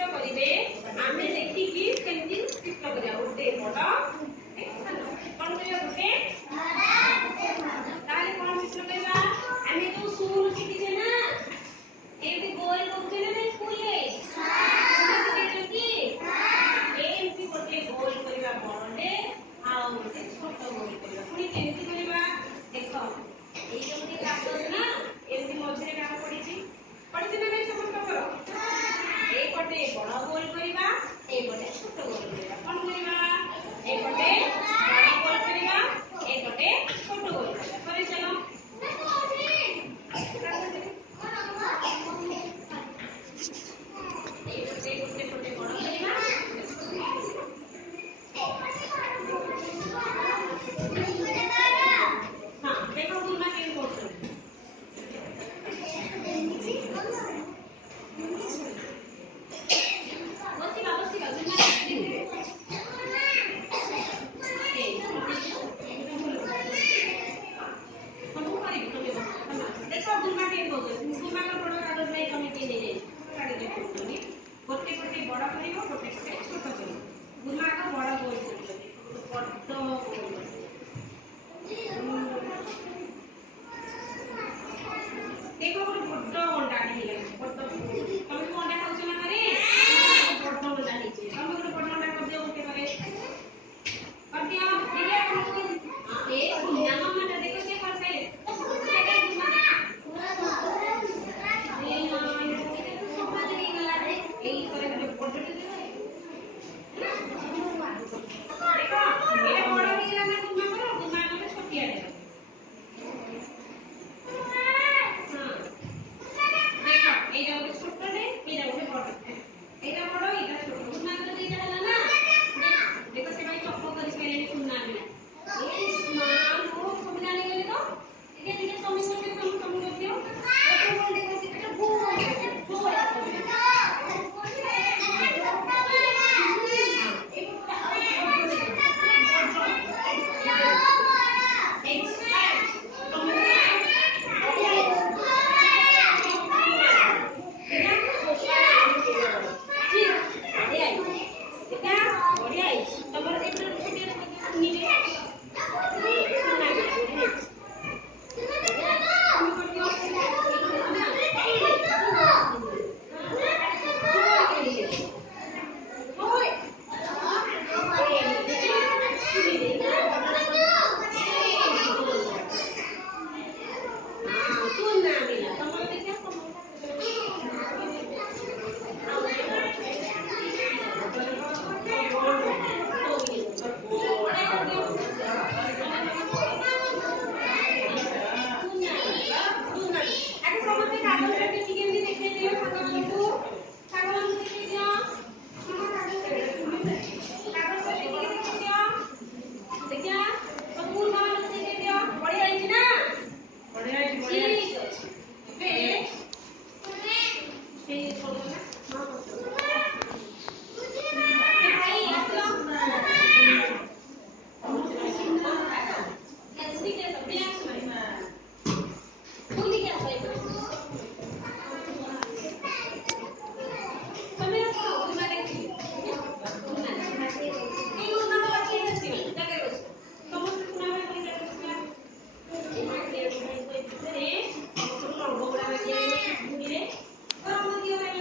चित्र करिवे आमे देखि कि केमति चित्र करिया गोटे बड़ कौन करिया गोटे ताले कौन चित्र करिया आमे तो स्कूल शिखिछे ना एमति गोल करछे ना स्कूल रे शिखिछे कि एमति गोटे गोल करिया बड़े आ गोटे छोट गोल करिया पुनी केमति करिया देखो एई जमति क्लास ना एमति मझरे काम पडिछि ना नहीं समस्त करो ए पटे बड़ गोल करिवा ए पटे छोट गोल करिवा कोन करिवा ए पटे बड़ गोल करिवा ए पटे छोट गोल करिवा करे चलो